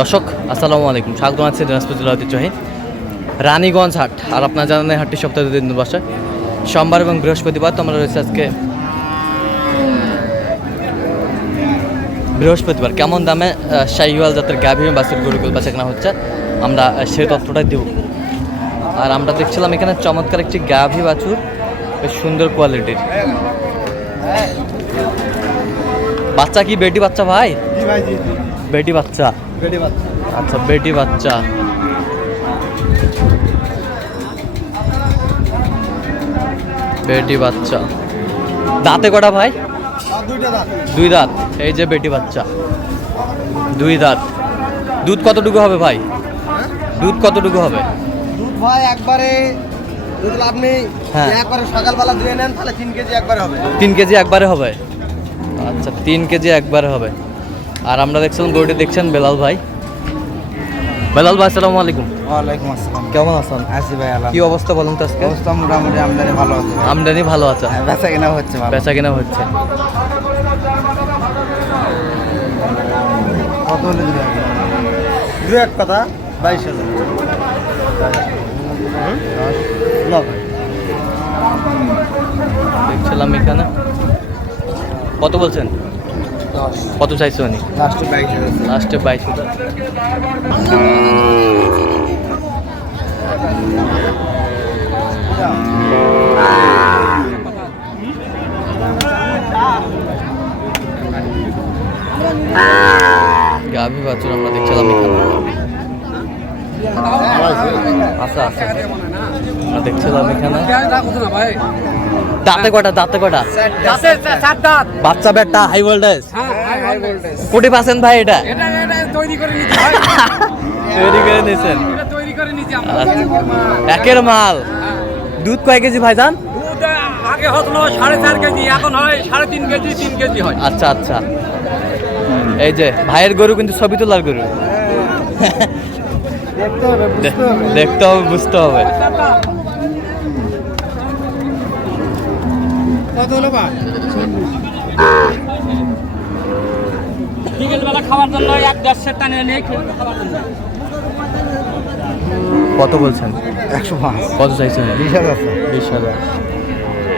দর্শক আসসালামু আলাইকুম। স্বাগত আছে দিনাজপুর জেলা ঐতিহ্যবাহী রানীগঞ্জ হাট। আর আপনার জানেন হাটটি সপ্তাহে দুদিন বসে। সোমবার এবং বৃহস্পতিবার তোমরা রয়েছে আজকে। বৃহস্পতিবার। কেমন দামে শাহিওয়াল জাতের গাভী বাসের গরুগুলো বেচা কেনা হচ্ছে আমরা সেই তথ্যটাই দেব। আর আমরা দেখছিলাম এখানে চমৎকার একটি গাভী বাছুর বেশ সুন্দর কোয়ালিটির বাচ্চা কি বেটি বাচ্চা ভাই? বেটি বাচ্চা। আচ্ছা বেটি বাচ্চা। বেটি বাচ্চা। দাঁতে কটা ভাই? দুই দাঁত। এই যে বেটি বাচ্চা। দুই দাঁত। দুধ কতটুকু হবে ভাই? দুধ কতটুকু হবে? দুধ ভাই একবারে যদি আপনি হ্যাঁ। একবারে সকালবেলা ধুয়ে নেন তাহলে তিন কেজি একবারে হবে। তিন কেজি একবারে হবে। আচ্ছা তিন কেজি একবারে হবে। আর আমরা দেখছিলাম গরুটি দেখছেন বেলাল ভাই। বেলাল ভাই আসসালামু আলাইকুম। ওয়ালাইকুম আসসালাম। কেমন আছেন? আসি ভাই আল্লাহ কি অবস্থা বলুন তো আজকে? অবস্থা মোটামুটি আমদানি ভালো আছে আমদানি ভালো আছে। হ্যাঁ, বেচা কেনা হচ্ছে ভালো। বেচা কেনা হচ্ছে। কত হলে দিলে দু এক কথা বাইশ হাজার। দেখছিলাম এখানে। কত বলছেন? কত চাইছো উনি? লাস্টে বাইশ গাভী বাছুর আমরা দেখছিলাম আচ্ছা আচ্ছা আমরা দেখছিলাম এখানে। দাঁতে কটা দাঁতে কটা বাচ্চা বেটা হাই ভোল্টেজ কোটি পাচ্ছেন ভাই এটা? তৈরি করে নিয়েছেন। আচ্ছা। একের মাল। দুধ কয় কেজি ভাই দুধ আগে হতো সাড়ে চার কেজি এখন হয় সাড়ে তিন কেজি তিন কেজি হয়। আচ্ছা আচ্ছা। এই যে ভাইয়ের গরু কিন্তু ছবি তোলার গরু। দেখতে হবে বুঝতে হবে। কত হলো ভাই? বিকেল বেলা খাওয়ার জন্য এক দেড়শের টানে নিয়ে খাওয়ার জন্য। কত বলছেন? একশো পাঁচ। কত চাইছেন? বিশ হাজার বিশ হাজার।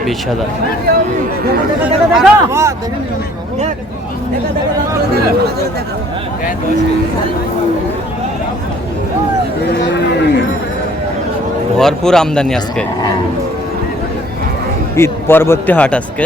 বিশ হাজার। ভরপুর আমদানি আজকে। ঈদ পরবর্তী হাট আজকে।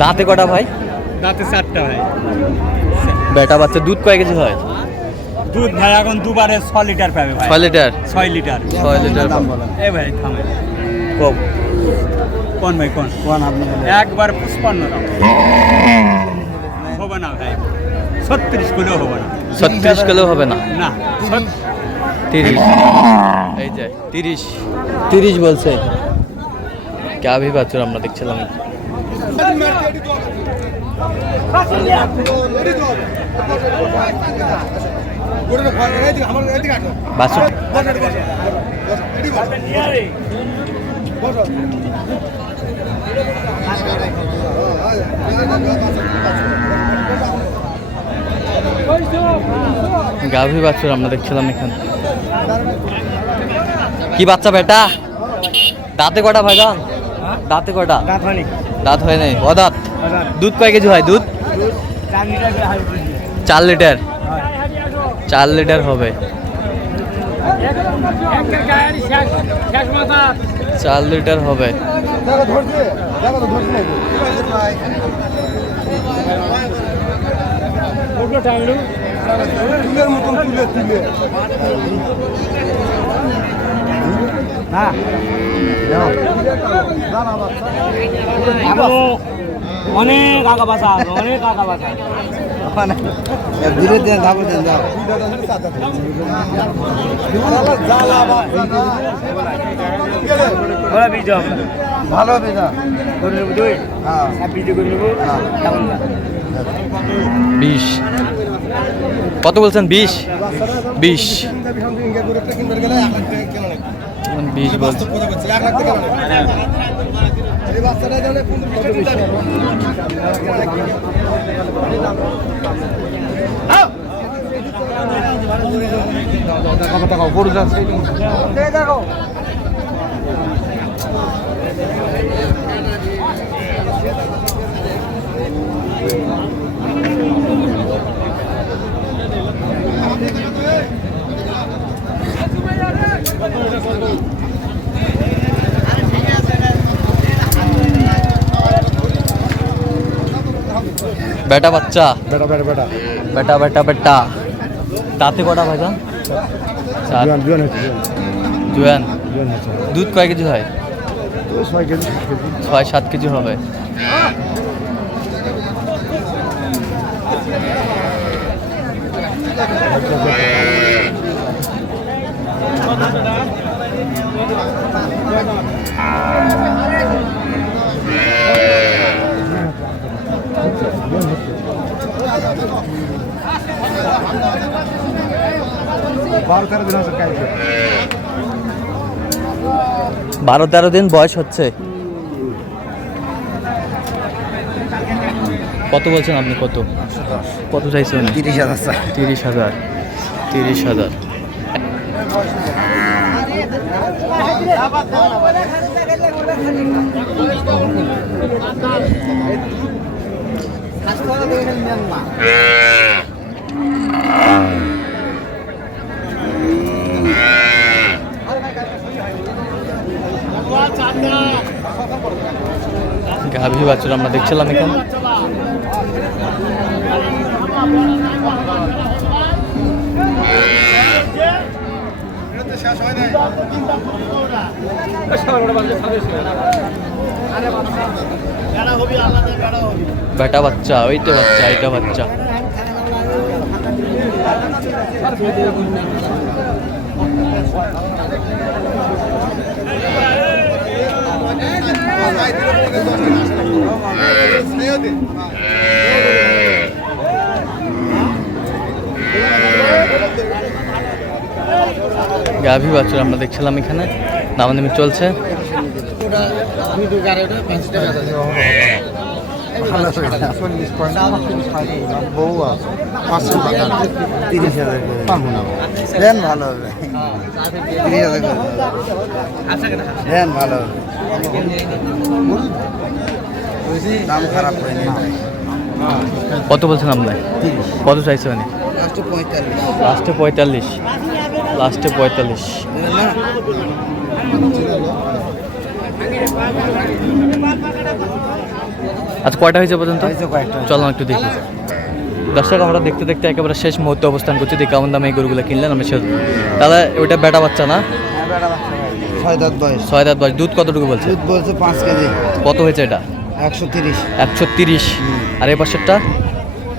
দাঁতে কটা ভাই? দাঁতে চারটা ভাই। বেটা বাচ্চা দুধ কয় কেজি হয়? দুধ ভাই এখন দুবারে ছ লিটার পাবে ভাই। ছয় লিটার? ছয় লিটার। ছয় লিটার এ ভাই থামে কম। কোন ভাই কোন? কোন আপনি একবার পুষ্পান্ন হবে না ভাই। ছত্রিশ কিলো হবে না। ছত্রিশ কিলো হবে না? না তিরিশ। এই যে তিরিশ। তিরিশ বলছে। গাভী বাছুর আমরা দেখছিলাম। বাছুর গাভী বাছুর আমরা দেখছিলাম এখানে। কি বাচ্চা বেটা? দাঁতে কটা ভাই ভাইজান? দাঁতে কটা দাঁত হয় নাই ও দাঁত দুধ কয় কেজি হয় দুধ? চার লিটার। চার লিটার চার লিটার হবে। চার লিটার হবে। দেখো তুলের মতন তুলে তুলে। হ্যাঁ অনেক আগা বাসা আছে অনেক আগা বাসা দেন ভালো হবে না করে নেব দুই হ্যাঁ। বিজয় করে নেব। কেমন বিশ। কত বলছেন? বিশ? বিশ। বিশ বলছে। বেটা বাচ্চা। বেটা বেটা বেটা। বেটা বেটা বেটা। তাতে কটা ভাইজান? জোয়ান দুধ কয় কেজি হয়? ছয় সাত কেজি। হবে। বারো তেরো দিন হচ্ছে কাজ বারো তেরো দিন বয়স হচ্ছে। কত বলছেন আপনি কত? কত চাইছেন? তিরিশ হাজার তিরিশ হাজার। তিরিশ হাজার। গাভী বাছুর আমরা দেখছিলাম এখানে। বেটা বাচ্চা ওইটা বাচ্চা এইটা বাচ্চা। গাভী বাছুর আমরা দেখছিলাম এখানে। দামাদামি চলছে দাম খারাপ হয়নি কত বলছেন আপনার কত চাইছে মানে লাস্টে পঁয়তাল্লিশ। লাস্টে পঁয়তাল্লিশ। আচ্ছা কয়টা হয়েছে পর্যন্ত? চলো একটু দেখি। দর্শক আমরা দেখতে দেখতে একেবারে শেষ মুহূর্তে অবস্থান করছি। দেখি কেমন দামে এই গরুগুলো কিনলেন আমরা শেষ তাহলে ওইটা বেটা বাচ্চা না? ছয় দাঁত বয়স। ছয় দাঁত বয়স। দুধ কতটুকু বলছে? দুধ বলছে পাঁচ কেজি। কত হয়েছে এটা? একশো তিরিশ। একশো তিরিশ। আর এই পাশেরটা?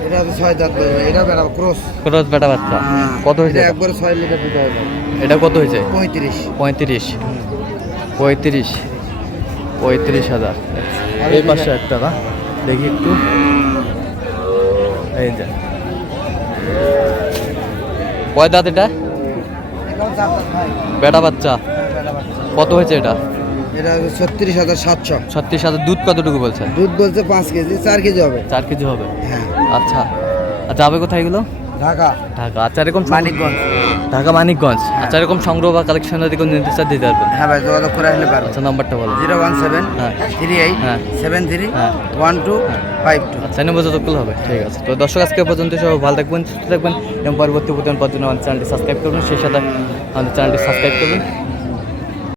এটা হচ্ছে ছয় দাঁত এটা বেড়া ক্রস। কত বেটা বাচ্চা। কত হয়েছে এটা? একবার ছয় লিটার দুধ হবে। এটা কত হয়েছে? পঁয়ত্রিশ। পঁয়ত্রিশ। পঁয়ত্রিশ। পঁয়ত্রিশ হাজার। এই পাশে একটা না? দেখি একটু। এই যে। কয় দাঁত এটা? বেটা বাচ্চা। কত হয়েছে এটা? এটা ছত্রিশ হাজার সাতশো। ছত্রিশ হাজার দুধ কতটুকু বলছে দুধ বলছে পাঁচ কেজি চার কেজি হবে। চার কেজি হবে? হ্যাঁ। আচ্ছা। যাবে কোথায় এগুলো? ঢাকা। ঢাকা। আচ্ছা এরকম মানিকগঞ্জ। ঢাকা মানিকগঞ্জ। আচ্ছা এরকম সংগ্রহ বা কালেকশন যদি কোনো নির্দেশ দিতে পারবেন? হ্যাঁ ভাই যোগাযোগ করে আসলে আচ্ছা নাম্বারটা বলো। জিরো ওয়ান সেভেন হ্যাঁ। থ্রি এইট হ্যাঁ। সেভেন থ্রি হ্যাঁ। One two five two. আচ্ছা করলে হবে। ঠিক আছে। তো দর্শক আজকে পর্যন্ত সবাই ভালো থাকবেন সুস্থ থাকবেন এবং পরবর্তী প্রতিদিন পর্যন্ত আমাদের চ্যানেলটি সাবস্ক্রাইব করবেন। সেই সাথে আমাদের চ্যানেলটি সাবস্ক্রাইব করবেন।